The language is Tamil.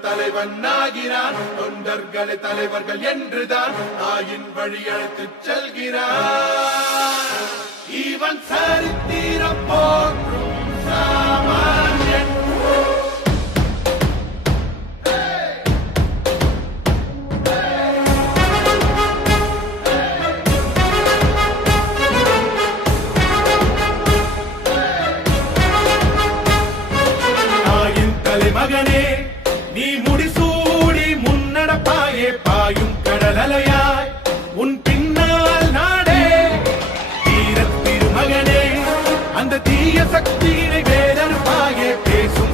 தலைவன் ஆகிறான். தொண்டர்களை தலைவர்கள் என்றுதான் தாயின் வழி அழைத்துச் செல்கிறான் இவன் சரித்திரம் போற்றும் சாமானியன். தாயின் நீ முடிசூடி முன்னடப்பாயே பாயும் கடலலையாய். உன் பின்னால் நாடே தீர திருமகனே அந்த தீய சக்தியினை வேதற்பாயே பேசும்